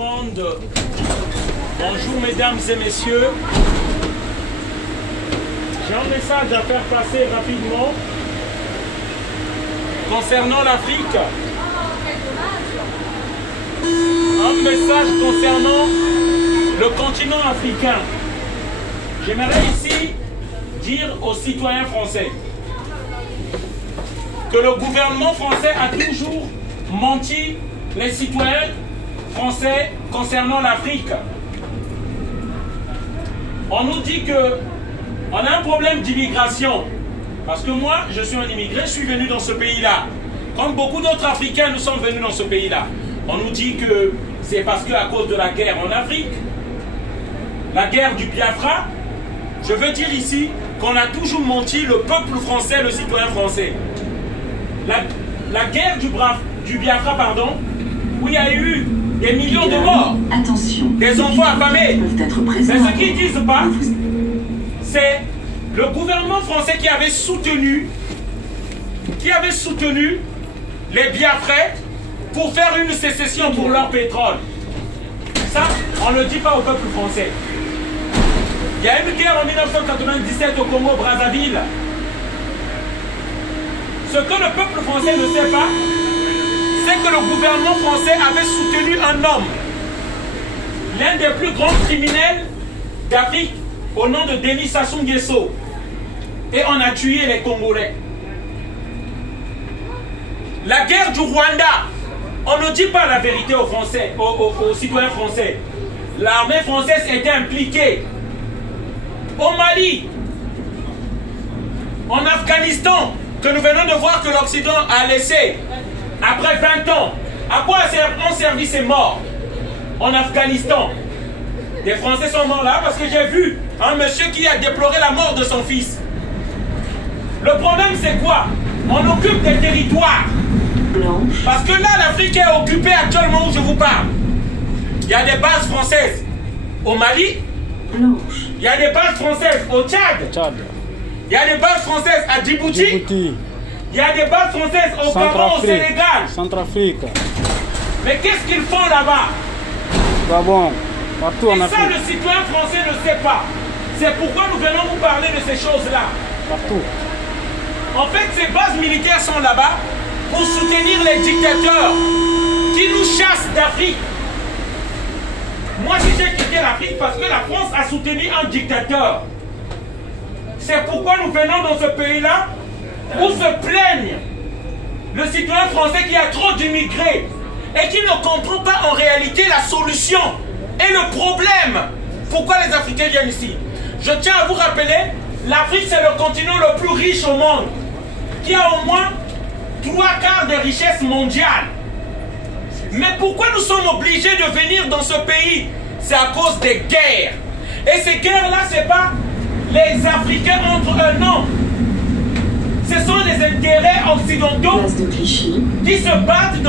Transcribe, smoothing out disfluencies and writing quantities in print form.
monde. Bonjour mesdames et messieurs. J'ai un message à faire passer rapidement concernant l'Afrique. Un message concernant le continent africain. J'aimerais ici dire aux citoyens français que le gouvernement français a toujours menti les citoyens français concernant l'Afrique. On nous dit que on a un problème d'immigration. Parce que moi, je suis un immigré, je suis venu dans ce pays-là. Comme beaucoup d'autres Africains, nous sommes venus dans ce pays-là. On nous dit que c'est parce qu'à cause de la guerre en Afrique, la guerre du Biafra, je veux dire ici qu'on a toujours menti le peuple français, le citoyen français. La guerre du Biafra, pardon, où il y a eu des millions de morts, des enfants affamés. Mais ce qu'ils ne disent pas, c'est le gouvernement français qui avait soutenu les Biafrais pour faire une sécession pour leur pétrole. Ça, on ne le dit pas au peuple français. Il y a une guerre en 1997 au Congo-Brazzaville. Ce que le peuple français ne sait pas, c'est que le gouvernement français avait soutenu un homme, l'un des plus grands criminels d'Afrique, au nom de Denis Sassou Nguesso. Et on a tué les Congolais. La guerre du Rwanda, on ne dit pas la vérité aux Français, aux citoyens français. L'armée française était impliquée. Au Mali, en Afghanistan, que nous venons de voir que l'Occident a laissé, après 20 ans, à quoi ont servi ces morts en Afghanistan? Des Français sont morts là parce que j'ai vu un monsieur qui a déploré la mort de son fils. Le problème c'est quoi? On occupe des territoires. Parce que là l'Afrique est occupée actuellement où je vous parle. Il y a des bases françaises au Mali. Il y a des bases françaises au Tchad. Il y a des bases françaises à Djibouti. Il y a des bases françaises au Gabon, au Sénégal. Centrafrique. Mais qu'est-ce qu'ils font là-bas? Gabon, partout en Afrique. Et ça, le citoyen français ne sait pas. C'est pourquoi nous venons vous parler de ces choses-là. Partout. En fait, ces bases militaires sont là-bas pour soutenir les dictateurs qui nous chassent d'Afrique. Moi, j'ai quitté l'Afrique parce que la France a soutenu un dictateur. C'est pourquoi nous venons dans ce pays-là où se plaignent le citoyen français qui a trop d'immigrés et qui ne comprend pas en réalité la solution et le problème. Pourquoi les Africains viennent ici? Je tiens à vous rappeler, l'Afrique c'est le continent le plus riche au monde, qui a au moins 3/4 des richesses mondiales. Mais pourquoi nous sommes obligés de venir dans ce pays? C'est à cause des guerres. Et ces guerres-là, c'est pas les Africains entre eux, non. Ce sont les intérêts occidentaux qui se battent dans